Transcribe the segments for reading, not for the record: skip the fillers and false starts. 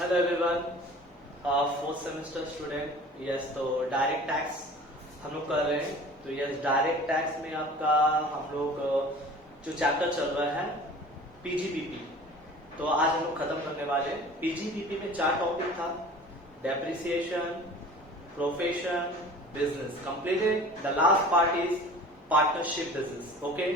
Hello everyone, fourth semester student. Yes, तो direct tax हम लोग कर रहे हैं। तो यस, डायरेक्ट टैक्स में आपका हम लोग जो चैप्टर चल रहा है पीजीबीपी, तो आज हम लोग खत्म करने वाले हैं। पीजीबीपी में 4 टॉपिक था: depreciation, profession, business. Completed. The last part is partnership business. Okay,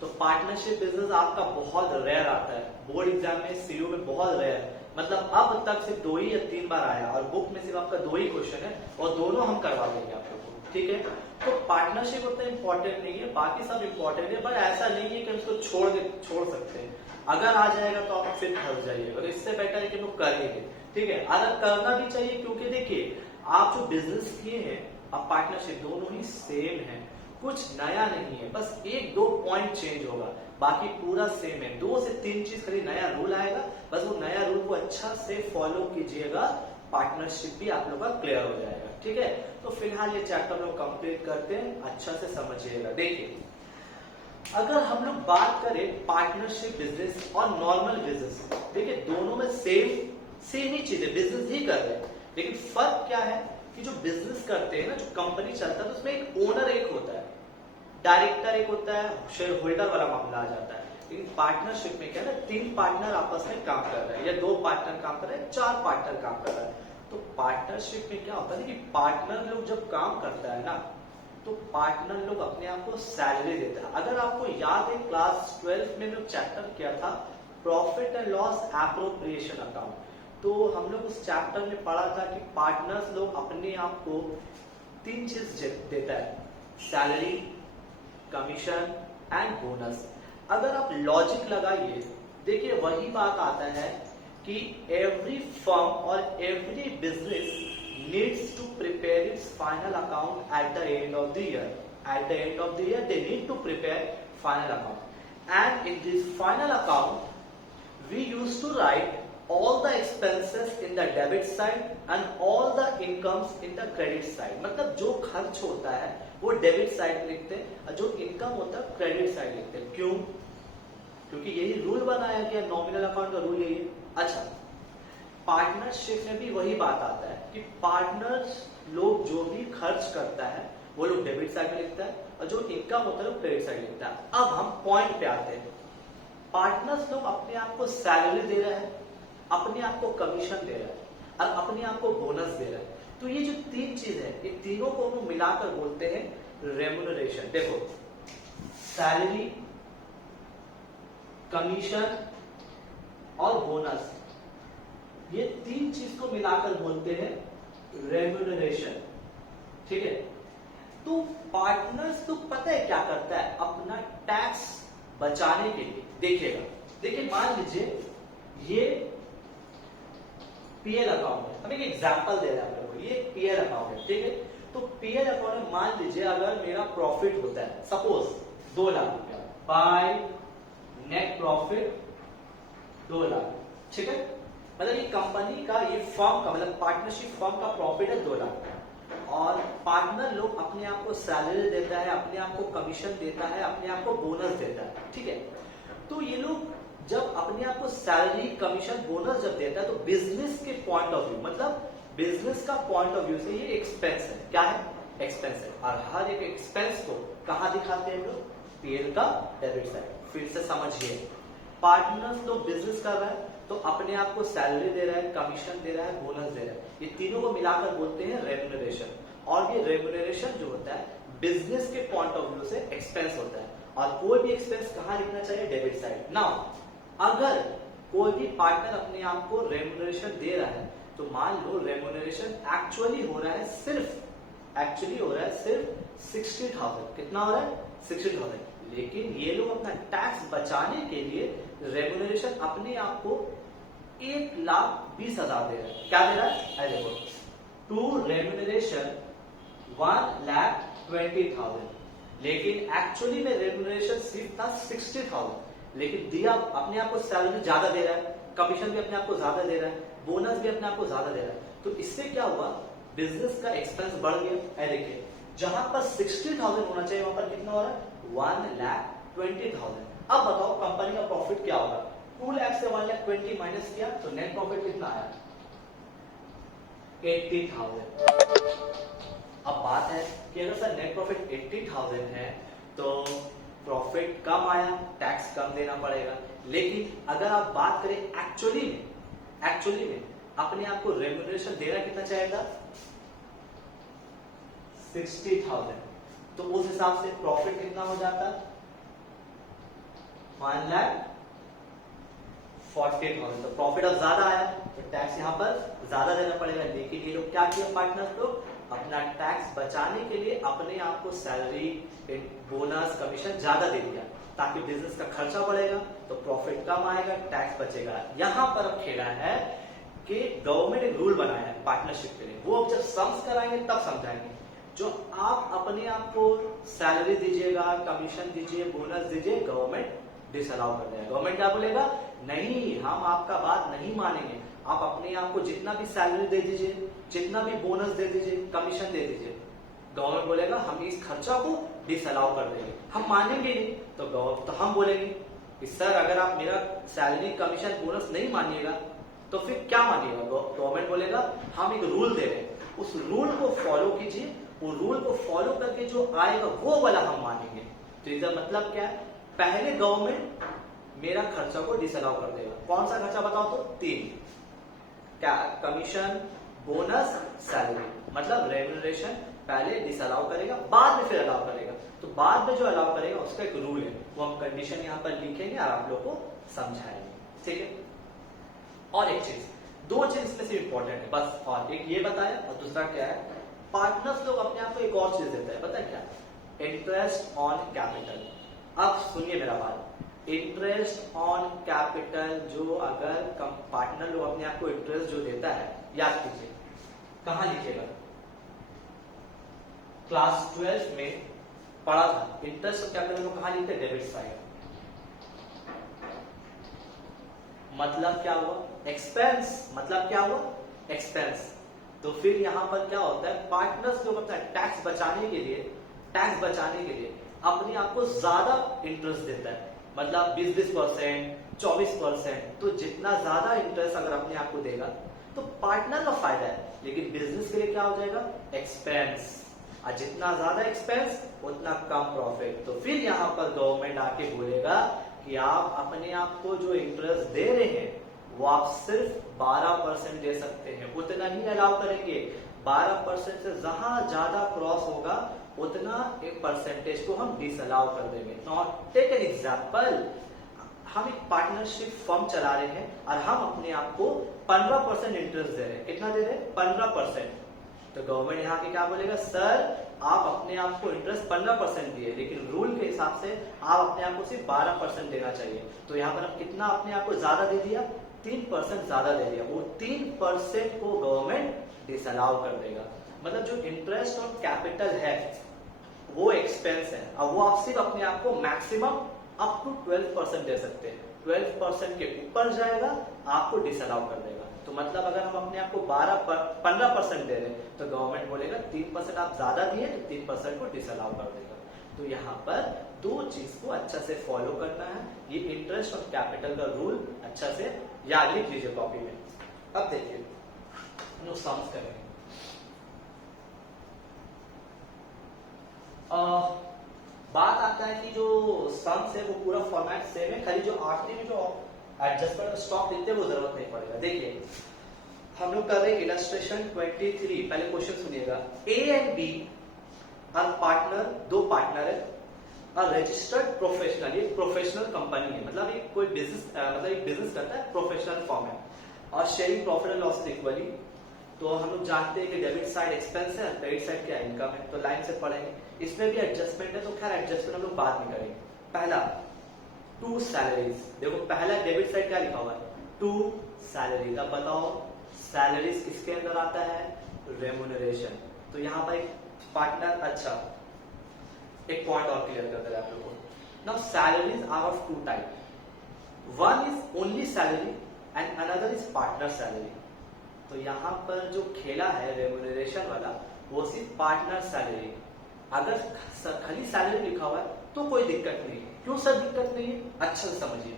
तो पार्टनरशिप बिजनेस आपका बहुत रेयर आता है, बोर्ड एग्जाम में, सीयू में बहुत रेयर। मतलब अब तक सिर्फ 2 या 3 बार आया और बुक में सिर्फ आपका 2 ही क्वेश्चन है और दोनों हम करवा देंगे आप लोग को। ठीक है, तो पार्टनरशिप उतना इंपॉर्टेंट नहीं है, बाकी सब इंपॉर्टेंट है, पर ऐसा नहीं है कि हम इसको छोड़ सकते हैं। अगर आ जाएगा तो आप फिर फंस जाइएगा, तो इससे बेटर है कि लोग करेंगे। ठीक है, अगर करना भी चाहिए, क्योंकि देखिए आप जो बिजनेस किए हैं, अब पार्टनरशिप दोनों ही सेम है, कुछ नया नहीं है, बस 1-2 पॉइंट चेंज होगा, बाकी पूरा सेम है। 2 से 3 चीज खाली नया रूल आएगा, बस वो नया रूल को अच्छा से फॉलो कीजिएगा, पार्टनरशिप भी आप लोग का क्लियर हो जाएगा। ठीक है, तो फिलहाल ये चैप्टर लोग कंप्लीट करते हैं, अच्छा से समझिएगा। देखिए, अगर हम लोग बात करें पार्टनरशिप बिजनेस और नॉर्मल बिजनेस, देखिए दोनों में सेम ही चीज है, बिजनेस ही कर रहे हैं, लेकिन फर्क क्या है कि जो बिजनेस करते हैं ना, जो कंपनी चलता है, तो उसमें एक ओनर एक होता है, डायरेक्टर एक होता है, शेयर होल्डर वाला मामला आ जाता है। लेकिन पार्टनरशिप में क्या है ना, 3 पार्टनर आपस में काम कर रहे हैं, या 2 पार्टनर काम कर रहे हैं, 4 पार्टनर काम कर रहे हैं। तो पार्टनरशिप में क्या होता है कि पार्टनर लोग जब काम करता है ना, तो पार्टनर लोग अपने आप को सैलरी देता है। अगर आपको याद है, क्लास 12 में जो चैप्टर किया था profit and loss appropriation account, तो हम लोग उस चैप्टर में पढ़ा था कि पार्टनर्स लोग अपने आप को 3 चीज देता है: सैलरी, कमीशन एंड बोनस। अगर आप लॉजिक लगाइए, देखिए वही बात आता है कि एवरी फर्म और every business needs to prepare its final account at the end of the year. At the end of the year they need to prepare final account, and in this final account we use to write all the expenses in the debit side and all the incomes in the credit side। मतलब जो खर्च होता है वो debit side लिखते हैं और जो इनकम होता है क्रेडिट साइड लिखते हैं। क्यों? क्योंकि यही रूल बनाया गया, नॉमिनल अकाउंट का रूल यही है। अच्छा, पार्टनरशिप में भी वही बात आता है कि पार्टनर्स लोग जो भी खर्च करता है वो लोग डेबिट साइड में लिखता है और जो इनकम होता है वो क्रेडिट साइड लिखता है। अब हम पॉइंट पे आते हैं। पार्टनर्स लोग अपने आप को सैलरी दे रहे हैं, अपने आप को कमीशन दे रहा है और अपने आप को बोनस दे रहा है। तो ये जो 3 चीज है, ये तीनों को हम मिलाकर बोलते हैं रेम्यूनरेशन। देखो, सैलरी, कमीशन और बोनस, ये 3 चीज को मिलाकर बोलते हैं रेम्यूनरेशन। ठीक है, तो पार्टनर्स तो पता है क्या करता है, अपना टैक्स बचाने के लिए। देखिएगा, देखिए मान लीजिए ये पीएल अकाउंट है, हम एक एग्जांपल दे रहे हैं आप लोगों को, ये पीएल अकाउंट है। ठीक है, तो पीएल अकाउंट में मान लीजिए अगर मेरा प्रॉफिट होता है सपोज 2 लाख रुपया, बाय नेट प्रॉफिट 2 लाख। ठीक है, मतलब ये कंपनी का, ये फर्म का, मतलब पार्टनरशिप फर्म का प्रॉफिट है 2 लाख, और पार्टनर लोग अपने आप को सैलरी देता है, अपने आप को कमीशन देता है, अपने आप को बोनस देता है। ठीक है, तो ये लोग जब अपने आप को सैलरी, कमीशन, बोनस जब देता है, तो बिजनेस के पॉइंट ऑफ व्यू, मतलब बिजनेस का पॉइंट ऑफ व्यू से ये एक्सपेंस है। क्या है? एक्सपेंस है। और हर एक एक्सपेंस को कहां दिखाते हैं हम लोग? पीएल का डेबिट साइड। फिर से समझिए, पार्टनर्स लोग बिजनेस कर रहा है तो अपने आप को सैलरी दे रहा है, कमीशन दे रहा है, बोनस दे रहा है, ये तीनों को मिलाकर बोलते हैं रेम्यूनरेशन। और ये रेम्यूनरेशन जो होता है बिजनेस के पॉइंट ऑफ व्यू से एक्सपेंस होता है, और कोई भी एक्सपेंस कहां लिखना चाहिए? Debit side. नाउ अगर कोई भी पार्टनर अपने आप को रेम्यूनरेशन दे रहा है, तो मान लो रेम्यूनरेशन एक्चुअली हो रहा है सिर्फ 60,000। कितना हो रहा है? 60,000। लेकिन ये लोग अपना टैक्स बचाने के लिए रेम्यूनरेशन अपने आप को 1,20,000 दे रहा है। क्या दे रहा है? देखो, टू रेम्यूनरेशन 1,20,000, लेकिन एक्चुअली में रेम्यूनरेशन सिर्फ था 60,000, लेकिन दिया अपने आप को सैलरी ज्यादा दे रहा है, कमीशन भी अपने आप को ज्यादा दे रहा है, बोनस भी अपने आप को ज्यादा दे रहा है। तो इससे क्या हुआ? बिजनेस का एक्सपेंस बढ़ गया। देखिए, जहां पर 60,000 होना चाहिए वहां पर कितना हो रहा है? 1,20,000। अब बताओ कंपनी का प्रॉफिट क्या होगा? 2 लाख से 1,20,000 माइनस किया तो नेट प्रॉफिट कितना आया? 80,000। अब बात है कि अगर सर नेट प्रॉफिट 80,000 है तो प्रॉफिट कम आया, टैक्स कम देना पड़ेगा। लेकिन अगर आप बात करें एक्चुअली में अपने आप को रेम्यूनरेशन देना कितना चाहेगा, 60,000। तो उस हिसाब से प्रॉफिट कितना हो जाता, 1,40,000। तो प्रॉफिट अब ज्यादा आया तो टैक्स यहाँ पर ज्यादा देना पड़ेगा। लेकिन ये लोग क्या किया पार्टनर्स लोग, अपना टैक्स बचाने के लिए अपने आप को सैलरी, बोनस, कमीशन ज्यादा दे दिया, ताकि बिजनेस का खर्चा बढ़ेगा तो प्रॉफिट कम आएगा, टैक्स बचेगा। यहाँ पर अब खेला है कि गवर्नमेंट एक रूल बनाया है पार्टनरशिप के लिए, वो अब जब सम्स कराएंगे तब समझाएंगे। जो आप अपने आप को सैलरी दीजिएगा, कमीशन दीजिए, बोनस दीजिए, गवर्नमेंट डिसअलाउ कर देगा। गवर्नमेंट क्या बोलेगा, नहीं हम आपका बात नहीं मानेंगे, आप अपने आप को जितना भी सैलरी दे दीजिए, जितना भी बोनस दे दीजिए, कमीशन दे दीजिए। गवर्नमेंट बोलेगा हम इस खर्चा को डिसअलाउ कर देंगे, हम मानेंगे नहीं। तो हम बोलेंगे कि सर अगर आप मेरा सैलरी, कमीशन, बोनस नहीं मानिएगा तो फिर क्या मानिएगा। गवर्नमेंट बोलेगा हम एक रूल दे रहे हैं, उस रूल को फॉलो कीजिए, वो रूल को फॉलो करके जो आएगा वो वाला हम मानेंगे। तो इसका मतलब क्या है, पहले गवर्नमेंट मेरा खर्चा को डिसअलाउ कर देगा। कौन सा खर्चा बताओ तो, 3, क्या, कमीशन, बोनस, सैलरी, मतलब रेम्यूनरेशन पहले डिसअलाउ करेगा, बाद में फिर अलाउ करेगा। तो बाद में जो अलाउ करेगा उसका एक रूल है, वो हम कंडीशन यहाँ पर लिखेंगे और आप लोग को समझाएंगे, ठीक है। और एक चीज, 2 चीज इसमें से इंपॉर्टेंट है बस, और एक ये बताया और दूसरा क्या है, पार्टनर्स लोग अपने आप को एक और चीज देता है, पता है क्या, इंटरेस्ट ऑन कैपिटल। अब सुनिए मेरा बात, इंटरेस्ट ऑन कैपिटल जो अगर पार्टनर लोग अपने आप को इंटरेस्ट जो देता है, याद कीजिए कहां लिखेगा, क्लास 12 में पढ़ा था, इंटरेस्ट ऑन कैपिटल को कहां लिखते, डेबिट साइड। मतलब क्या हुआ, एक्सपेंस, मतलब क्या हुआ, एक्सपेंस। तो फिर यहां पर क्या होता है, पार्टनर्स लोग अपना टैक्स बचाने के लिए अपने आप को ज्यादा इंटरेस्ट देता है, मतलब 20%, 24%। तो जितना ज्यादा इंटरेस्ट अगर अपने आप को देगा तो पार्टनर का फायदा है, लेकिन बिजनेस के लिए क्या हो जाएगा, एक्सपेंस। और जितना ज्यादा एक्सपेंस उतना कम प्रॉफिट। तो फिर यहां पर गवर्नमेंट आके बोलेगा कि आप अपने आप को जो इंटरेस्ट दे रहे हैं वो आप सिर्फ 12% दे सकते हैं, उतना ही अलाउ करेंगे। 12% से जहां ज्यादा क्रॉस होगा उतना एक परसेंटेज को हम डिसअलाउ कर देंगे। नॉट टेक एन एग्जांपल, हम एक पार्टनरशिप फर्म चला रहे हैं और हम अपने आप को 15% इंटरेस्ट दे रहे हैं। कितना दे रहे हैं, 15%। तो गवर्नमेंट यहाँ के क्या बोलेगा, सर आप अपने आप को इंटरेस्ट 15% दिए, लेकिन रूल के हिसाब से आप अपने आप को सिर्फ 12% देना चाहिए। तो यहाँ पर हम कितना अपने आप को ज्यादा दे दिया, 3% ज्यादा दे दिया। वो 3% को गवर्नमेंट डिसअलाउ कर देगा। मतलब जो इंटरेस्ट ऑन कैपिटल है वो एक्सपेंस है, अब वो आप सिर्फ अपने आप को मैक्सिमम अप टू 12% दे सकते हैं। 12% के ऊपर जाएगा आपको डिसअलाउ कर देगा। तो मतलब अगर हम अपने आप को 15% दे रहे हैं तो गवर्नमेंट बोलेगा 3% आप ज्यादा दिए तो 3% को डिसअलाउ कर देगा। तो यहाँ पर 2 चीज को अच्छा से फॉलो करना है। ये इंटरेस्ट ऑन कैपिटल का रूल अच्छा से याद लिख लीजिए कॉपी में। अब देखिए हम सम्स करेंगे। बात आता है कि जो सम्स है वो पूरा फॉर्मेट सेम है, खाली जो आखिरी में जो एडजस्टमेंट स्टॉप लिखते हैं वो जरूरत नहीं पड़ेगा। देखिए हम लोग कर रहे हैं इलस्ट्रेशन 23। पहले क्वेश्चन सुनिएगा। A and B are partner, 2 partner है, और रजिस्टर्ड प्रोफेशनल, ये प्रोफेशनल कंपनी है, मतलब ये कोई बिजनेस, मतलब एक बिजनेस करता है, प्रोफेशनल फॉर्म है, और sharing profit and loss equally. तो हम लोग जानते हैं कि डेबिट साइड एक्सपेंस है, क्रेडिट साइड क्या इनकम है। तो लाइन से पढ़ेंगे। इसमें भी एडजस्टमेंट है, तो खैर एडजस्टमेंट हम लोग बाद में करेंगे। पहला 2 सैलरीज, देखो पहला डेबिट साइड क्या लिखा हुआ है, 2 सैलरीज। अब बताओ सैलरीज किसके अंदर आता है, रेम्यूनरेशन। तो यहाँ पर एक पार्टनर, अच्छा एक पॉइंट और क्लियर करते हैं आप लोगों को। Now salaries are of 2 type, one is only salary and another is partner salary. तो यहाँ पर जो खेला है रेम्यूनरेशन वाला वो सिर्फ पार्टनर सैलरी। अगर खाली सैलरी लिखा हुआ है तो कोई दिक्कत नहीं है। क्यों सर दिक्कत नहीं है, अच्छा से समझिए।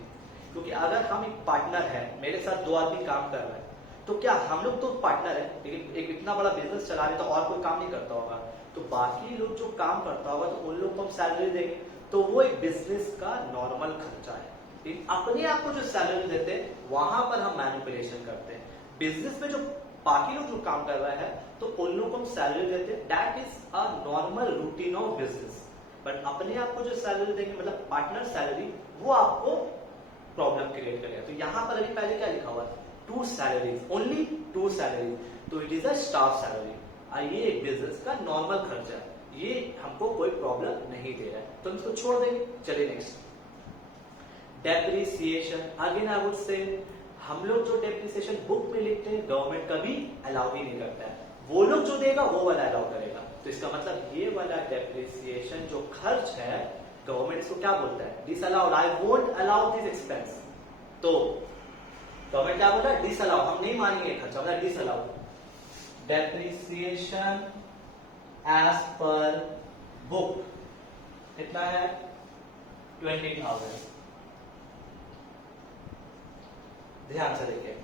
क्योंकि अगर हम एक पार्टनर है, मेरे साथ 2 आदमी काम कर रहे हैं, तो क्या हम लोग तो पार्टनर है, लेकिन एक इतना बड़ा बिजनेस चला रहे तो और कोई काम नहीं करता होगा, तो बाकी लोग जो काम करता होगा तो उन लोग को हम सैलरी देंगे, तो वो एक बिजनेस का नॉर्मल खर्चा है। लेकिन अपने आप को जो सैलरी देते हैं वहां पर हम मैनिपुलेशन करते हैं। बिजनेस में जो बाकी लोग जो काम कर रहे हैं तो उन लोग को हम सैलरी देते हैं, that is a normal routine of business. But अपने आप को जो सैलरी देंगे मतलब पार्टनर सैलरी, वो आपको प्रॉब्लम क्रिएट करेगा। तो यहां पर अभी पहले क्या लिखा हुआ है, 2 सैलरीज, ओनली 2 सैलरीज, तो it is a staff salary. ये एक बिजनेस का नॉर्मल खर्चा है, ये हमको कोई प्रॉब्लम नहीं दे रहा है, तो हम इसको छोड़ देंगे। चलिए next, depreciation. Again I would say हम लोग जो डेप्रिसिएशन बुक में लिखते हैं गवर्नमेंट कभी अलाउ ही नहीं करता है, वो लोग जो देगा वो वाला अलाउ करेगा। तो इसका मतलब ये वाला डेप्रिसिएशन जो खर्च है गवर्नमेंट इसको क्या बोलता है, disallowed, I won't allow this expense. तो गवर्नमेंट क्या बोल रहा है, डिसअलाउ, हम नहीं मानेंगे खर्चा, मतलब disallow. Depreciation as per book कितना है, 20,000। ध्यान से देखिए,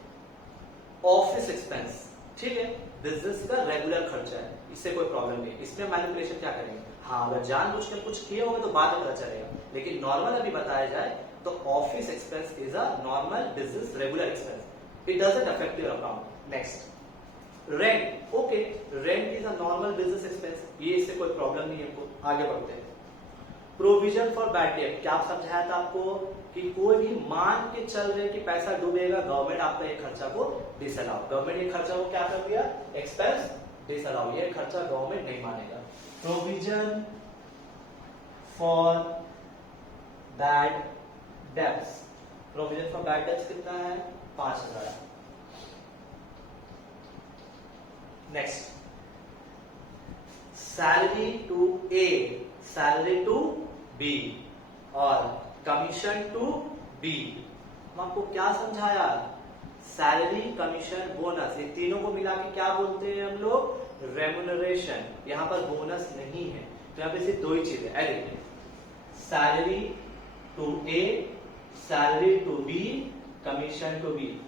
ऑफिस एक्सपेंस, ठीक है, बिजनेस का रेगुलर खर्चा है, इससे कोई प्रॉब्लम नहीं। इसमें मैनिपुलेशन क्या करेंगे, हाँ अगर जानबूझकर कुछ किए होंगे तो बाद में पता चलेगा, लेकिन नॉर्मल अभी बताया जाए तो office expense is a normal business regular expense, it doesn't affect your account. Next, rent, okay, rent is a normal business expense, ये इससे कोई प्रॉब्लम नहीं है हमको। आगे बढ़ते हैं, प्रोविजन फॉर बैड डेट, क्या आप समझाया था आपको कि कोई भी मान के चल रहे कि पैसा डूबेगा, गवर्नमेंट आपका एक खर्चा को डिसअलाउ, गवर्नमेंट ये खर्चा को क्या कर दिया, एक्सपेंस डिसअलाउ, ये खर्चा गवर्नमेंट नहीं मानेगा। Provision for bad debts, provision for bad debts कितना है, 5,000। Next, salary to A, salary to B और कमीशन टू बी। हम आपको क्या समझाया, सैलरी, कमीशन, बोनस, ये तीनों को मिला के क्या बोलते हैं हम लोग, रेम्युनरेशन। यहां पर बोनस नहीं है, तो यहां पे सिर्फ 2 ही चीजें है, देखिए, salary to A, salary to B, commission to B,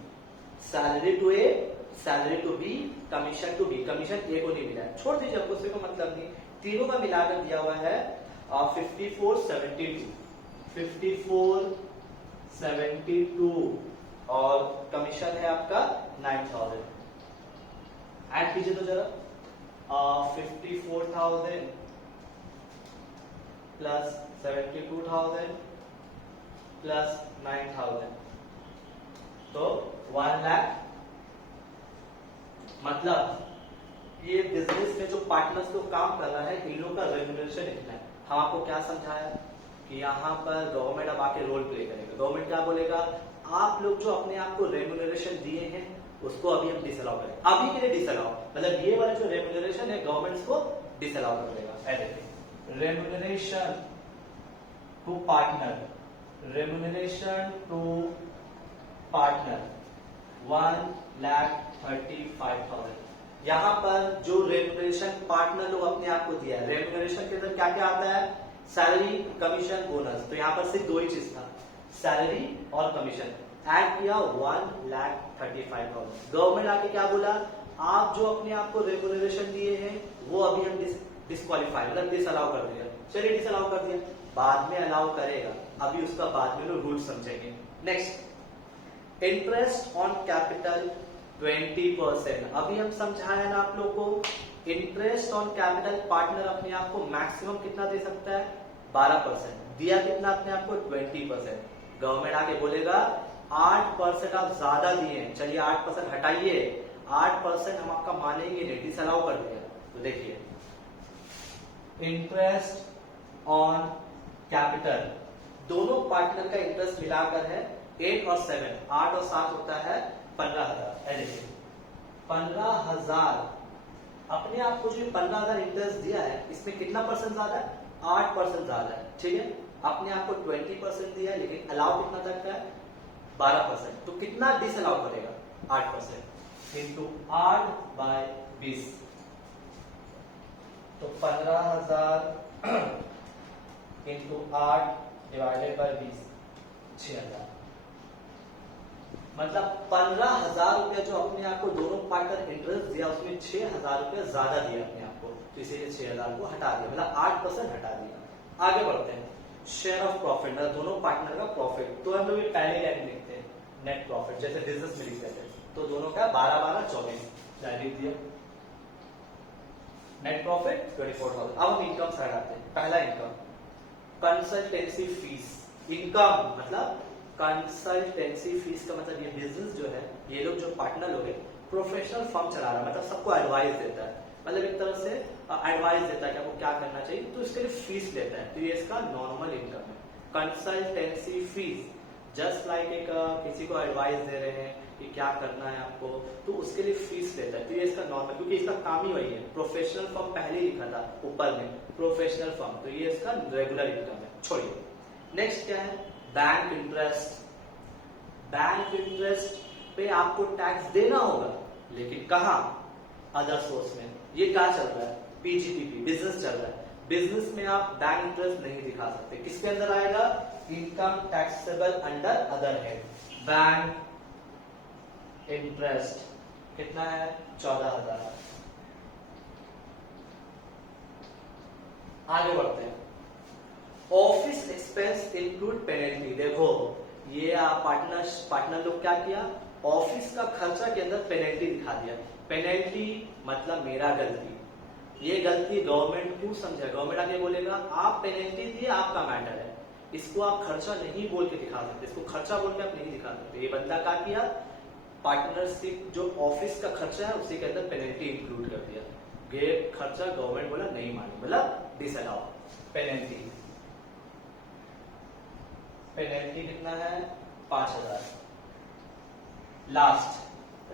salary to A, salary to B, commission to B. Commission A को नहीं मिला है, छोड़ दीजिए, आपको उससे कोई मतलब नहीं, तीनों का मिलाकर दिया हुआ है 5472, 5472 और कमीशन है आपका 9,000। ऐड कीजिए तो जरा, 54,000 प्लस 72,000 प्लस 9,000, तो 1 लाख। मतलब ये बिजनेस में जो पार्टनर्स लोग काम कर रहा है इन लोग का रेम्युनरेशन इतना है। हम आपको क्या समझाया कि यहाँ पर गवर्नमेंट अब आके रोल प्ले करेगा, गवर्नमेंट क्या बोलेगा, आप लोग जो अपने आप को रेम्युनरेशन दिए हैं उसको अभी हम डिसअलाउ करें, अभी के लिए डिसअलाउ, मतलब ये वाला जो रेम्युनरेशन है गवर्नमेंट को डिसअलाउ कर देगा। Remuneration to partner, remuneration to partner 1,35,000। यहाँ पर जो रेम्युनरेशन पार्टनर लोग अपने आप को दिया है, रेम्युनरेशन के अंदर क्या क्या आता है, सैलरी, कमीशन, बोनस, तो यहाँ पर सिर्फ 2 ही चीज था, सैलरी और कमीशन। ऐड किया 1,35,000। गवर्नमेंट आके क्या बोला, आप जो अपने आप को रेम्युनरेशन दिए हैं वो अभी हम डिस्क्वालीफाई, मतलब डिसअलाउ कर दिया। चलिए डिसअलाउ कर दिया, बाद में अलाउ करेगा, अभी उसका बाद में लोग रूल समझेंगे। Next, interest on capital 20%। अभी हम समझाया ना आप लोग को, इंटरेस्ट ऑन कैपिटल पार्टनर अपने आप को मैक्सिमम कितना दे सकता है, 12%। दिया कितना अपने आप को, 20%। गवर्नमेंट आके बोलेगा 8% आप ज्यादा दिए, चलिए 8% हटाइए, 8% हम आपका मानेंगे नहीं, डिसअलाउ कर दिया। तो देखिए, इंटरेस्ट ऑन कैपिटल, दोनों पार्टनर का इंटरेस्ट मिलाकर है 8 और 7, 8 और 7 होता है 15,000। 15,000 अपने आप को जो 15,000 इंटरेस्ट दिया है इसमें कितना परसेंट ज्यादा है, 8% ज्यादा है, ठीक है। अपने आप को 20% दिया है, लेकिन अलाउ कितना तक का है, 12%। तो कितना डिसअलाउ करेगा, 8% इंटू 8/20, तो 15,000 इंटू 8 डिवाइडेड बाय 20, 6,000। मतलब 15,000 रुपया जो अपने आप को दोनों पार्टनर इंटरेस्ट दिया, उसमें 6,000 रुपया ज्यादा दिया अपने आप को, तो इसीलिए 6,000 को हटा दिया, मतलब 8% हटा दिया। आगे बढ़ते हैं, शेयर ऑफ प्रॉफिट, मतलब दोनों पार्टनर का प्रॉफिट, तो हम लोग पहले लाइन लिखते हैं नेट प्रॉफिट, जैसे बिजनेस में लिखते थे, तो दोनों का 12-12-24 लिख दिया, नेट प्रॉफिट 24,000। अब हम इनकम से हटाते हैं। पहला इनकम, कंसल्टेंसी फीस। इनकम मतलब कंसल्टेंसी फीस का मतलब ये बिजनेस जो है, ये लोग जो पार्टनर लोग हैं, प्रोफेशनल फर्म चला रहा है, मतलब सबको एडवाइस देता है, मतलब एक तरह से एडवाइस देता है कि आपको क्या करना चाहिए, तो इसके लिए फीस लेता है, तो ये इसका नॉर्मल इनकम है। कंसल्टेंसी फीस, जस्ट लाइक एक किसी को एडवाइस दे रहे हैं कि क्या करना है आपको, तो उसके लिए फीस लेता है, तो ये इसका नॉर्मल, क्योंकि इसका काम ही वही है। प्रोफेशनल फर्म पहले ही लिखा था ऊपर में, प्रोफेशनल फर्म, तो ये इसका रेगुलर इनकम है, छोड़िए। नेक्स्ट क्या है, बैंक इंटरेस्ट। बैंक इंटरेस्ट पे आपको टैक्स देना होगा, लेकिन कहां, अदर सोर्स में। ये क्या चल रहा है, पीजीपीपी, बिजनेस चल रहा है, बिजनेस में आप बैंक इंटरेस्ट नहीं दिखा सकते, किसके अंदर आएगा, income taxable under other head. Bank interest कितना है, 14,000। आगे बढ़ते हैं, ऑफिस एक्सपेंस इंक्लूड पेनल्टी। देखो ये पार्टनर लोग क्या किया, ऑफिस का खर्चा के अंदर पेनल्टी दिखा दिया। पेनल्टी मतलब मेरा गलती, ये गलती गवर्नमेंट क्यों समझा, गवर्नमेंट आगे बोलेगा आप पेनल्टी दिए, आपका मैटर है, इसको आप खर्चा नहीं बोल के दिखा सकते, इसको खर्चा बोल के आप नहीं दिखा सकते। ये बंदा क्या किया, पार्टनरशिप जो ऑफिस का खर्चा है उसी के अंदर पेनल्टी इंक्लूड कर दिया। ये खर्चा गवर्नमेंट बोला नहीं मानी, मतलब डिसअलाउ। पेनल्टी कितना है, 5,000। Last,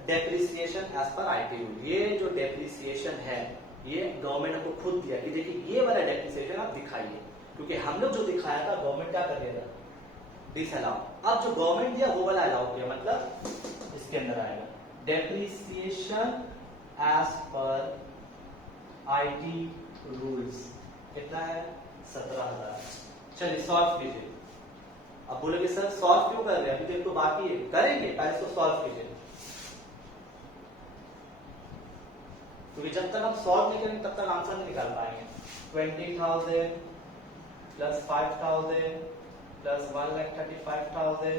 depreciation as per IT rule. ये जो डेप्रिसिएशन है, ये गवर्नमेंट को खुद दिया कि देखिए ये वाला डेप्रिसिएशन आप दिखाइए, क्योंकि हम लोग जो दिखाया था गवर्नमेंट क्या कर दिया था, डिसअलाउ। अब जो गवर्नमेंट दिया वो वाला अलाउ किया, मतलब इसके अंदर आएगा depreciation as per IT rules. कितना है, 17,000। चलिए सॉल्व कीजिए। अब बोलोगे सर सॉल्व क्यों कर रहे हैं, अभी तो बाकी है, करेंगे, पहले इसको सॉल्व कीजिए, क्योंकि जब तक हम सॉल्व नहीं करेंगे तब तक आंसर नहीं निकाल पाएंगे। 20,000 प्लस 5,000 प्लस 1,35,000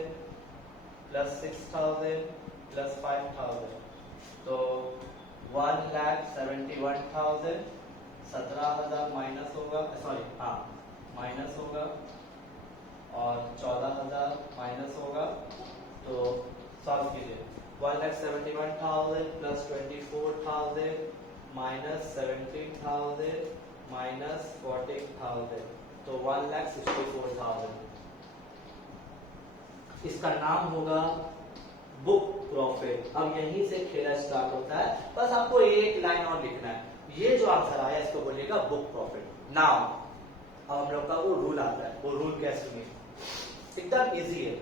प्लस 6,000 प्लस 5,000, तो 1,71,000। 17,000 माइनस होगा, सॉरी हाँ माइनस होगा, और 14,000 माइनस होगा, तो सॉल्व कीजिए। 1,71,000 प्लस 24,000 माइनस 17,000 माइनस 14,000, तो 1,64,000। इसका नाम होगा बुक प्रॉफिट। अब यहीं से खेला स्टार्ट होता है, बस आपको एक लाइन और लिखना है, ये जो आंसर आया इसको बोलिएगा बुक प्रॉफिट। नाउ अब हम लोग का वो रूल आता है, वो रूल कैसे सुनिए, एकदम इजी है।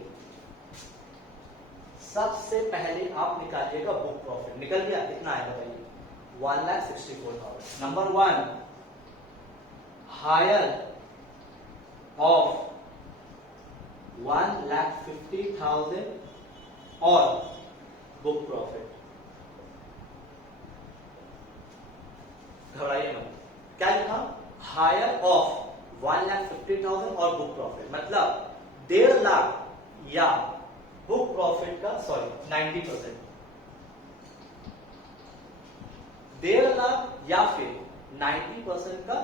सबसे पहले आप निकालिएगा बुक प्रॉफिट, निकल गया, कितना आया बताइए, 1,64,000। नंबर 1, हायर ऑफ 1,50,000 और बुक प्रॉफिट। घबराइए मत, क्या लिखा, हायर ऑफ 1,50,000 और बुक प्रॉफिट, मतलब 1.5 लाख या बुक प्रॉफिट का, सॉरी 90%, 1.5 लाख या फिर 90% का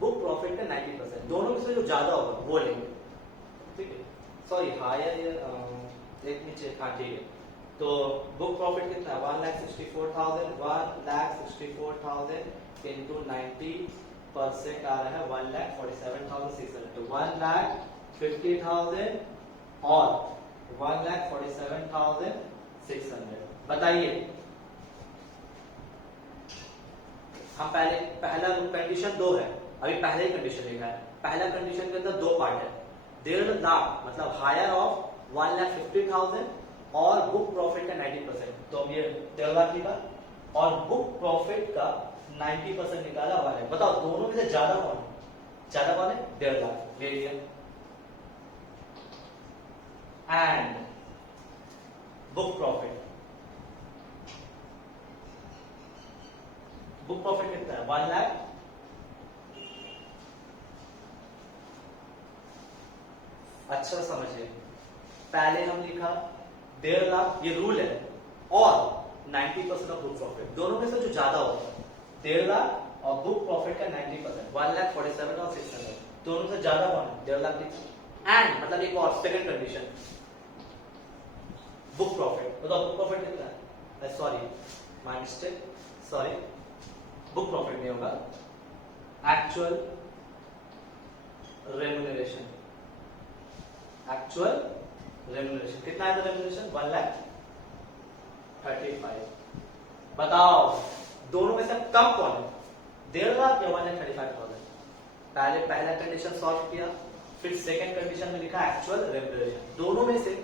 बुक प्रॉफिट का 90%, दोनों में से जो ज्यादा होगा वो लेंगे, ठीक है। सॉरी हायर, एक नीचे, हाँ ठीक है। तो बुक प्रॉफिट कितना है, 1,64,000, 1,64,000 इंटू 90% आ रहा है 1,47,600, तो 1,50,000 और 1,47,600। बताइए, हम पहला कंडीशन 2 है, अभी पहले ही कंडीशन लिखा है, पहला कंडीशन के अंदर 2 पार्ट है, 1.5 लाख मतलब हायर ऑफ 1,50,000 और बुक प्रॉफिट का 90%, तो अब ये 1.5 लाख लिखा और बुक प्रॉफिट का 90% निकाला 1 लाख। बताओ दोनों में से ज्यादा कौन है, 1.5 लाख ले लिया। And book profit, book profit कितना है 1 लाख। अच्छा समझिए, पहले हम लिखा 1.5 लाख, ये रूल है, और 90% ऑफ बुक प्रॉफिट, दोनों में से जो ज्यादा होगा 1.5 लाख और बुक प्रॉफिट का 90%, 1,47,600 और 600, दोनों से ज्यादा कौन है 1.5 लाख लिखा। एंड मतलब एक और सेकंड कंडीशन, बुक प्रॉफिट, बताओ बुक प्रॉफिट कितना है, sorry my mistake, sorry book profit नहीं होगा, एक्चुअल रेम्यूनरेशन, एक्चुअल रेम्यूनरेशन कितना है, तो रेम्यूनरेशन 1,35,000। बताओ दोनों में से कम कौन है, 1.5 लाख या 1,35,000। पहला कंडीशन सॉल्व किया, फिर सेकंड कंडीशन में लिखा एक्चुअल रेम्यूनरेशन, दोनों में से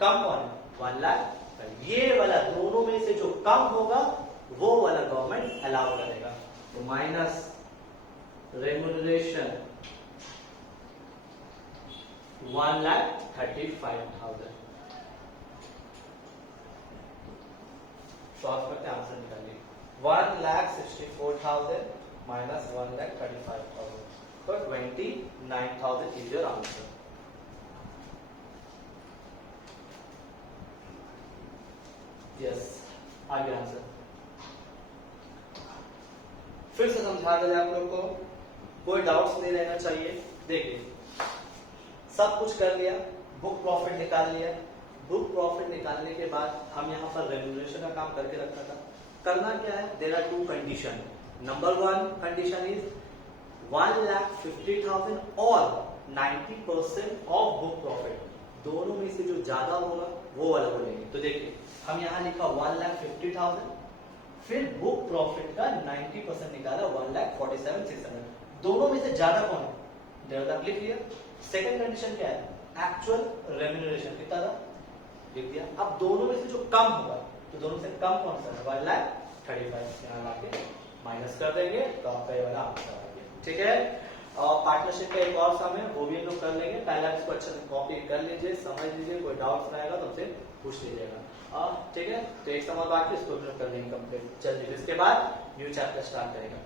कम कौन है 1 लाख। ये वाला दोनों में से जो कम होगा वो वाला गवर्नमेंट अलाउ करेगा, तो माइनस रेम्यूनरेशन 1,35,000। सॉल्व करते आंसर निकालिए, 1,64,000 माइनस 1,35,000, तो 29,000 इज योर आंसर। यस, आगे आंसर फिर से समझा दें आप लोग को, कोई डाउट्स नहीं रहना चाहिए। देखिए सब कुछ कर लिया, बुक प्रॉफिट निकाल लिया, बुक प्रॉफिट निकालने के बाद हम यहाँ पर रेम्यूनरेशन का काम करके रखा था। करना क्या है, there are 2 condition. Number 1 condition is 1,50,000 और 90% ऑफ बुक प्रॉफिट, दोनों में से जो ज्यादा होगा वो वाला बोलेंगे। तो देखिए हम यहाँ लिखा 1,50,000, फिर बुक प्रॉफिट का 90% निकाला 1,47,600, दोनों में से ज्यादा कौन है 1.5 लाख लिख लिया। सेकंड कंडीशन क्या है, एक्चुअल रेम्यूनरेशन कितना था लिख दिया। अब दोनों में से जो कम होगा, तो दोनों से कम कौन सा है 1,35,000, यहाँ लाके माइनस कर देंगे तो आपका ये वाला आंसर आ गया। ठीक है, और पार्टनरशिप का एक और सम है वो भी हम लोग कर लेंगे, पहले आप इसको अच्छे से कॉपी कर लीजिए, समझ लीजिए, कोई डाउट्स रहेगा तो हमसे पूछ लीजिएगा। ठीक है, तो एक सम और बाकी इसको भी कर लेंगे कंप्लीट जल्दी, इसके बाद न्यू चैप्टर स्टार्ट करेगा।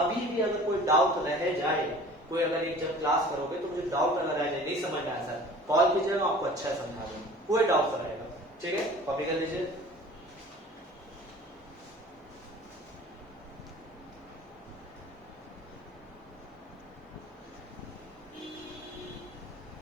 अभी भी अगर कोई डाउट रह जाए, कोई अगर एक जब क्लास करोगे तो मुझे डाउट अगर रह जाए, नहीं समझ में आया सर, कॉल कीजिएगा, आपको अच्छा समझा दूंगा, कोई डाउट रहेगा। ठीक है, कॉपी कर लीजिए।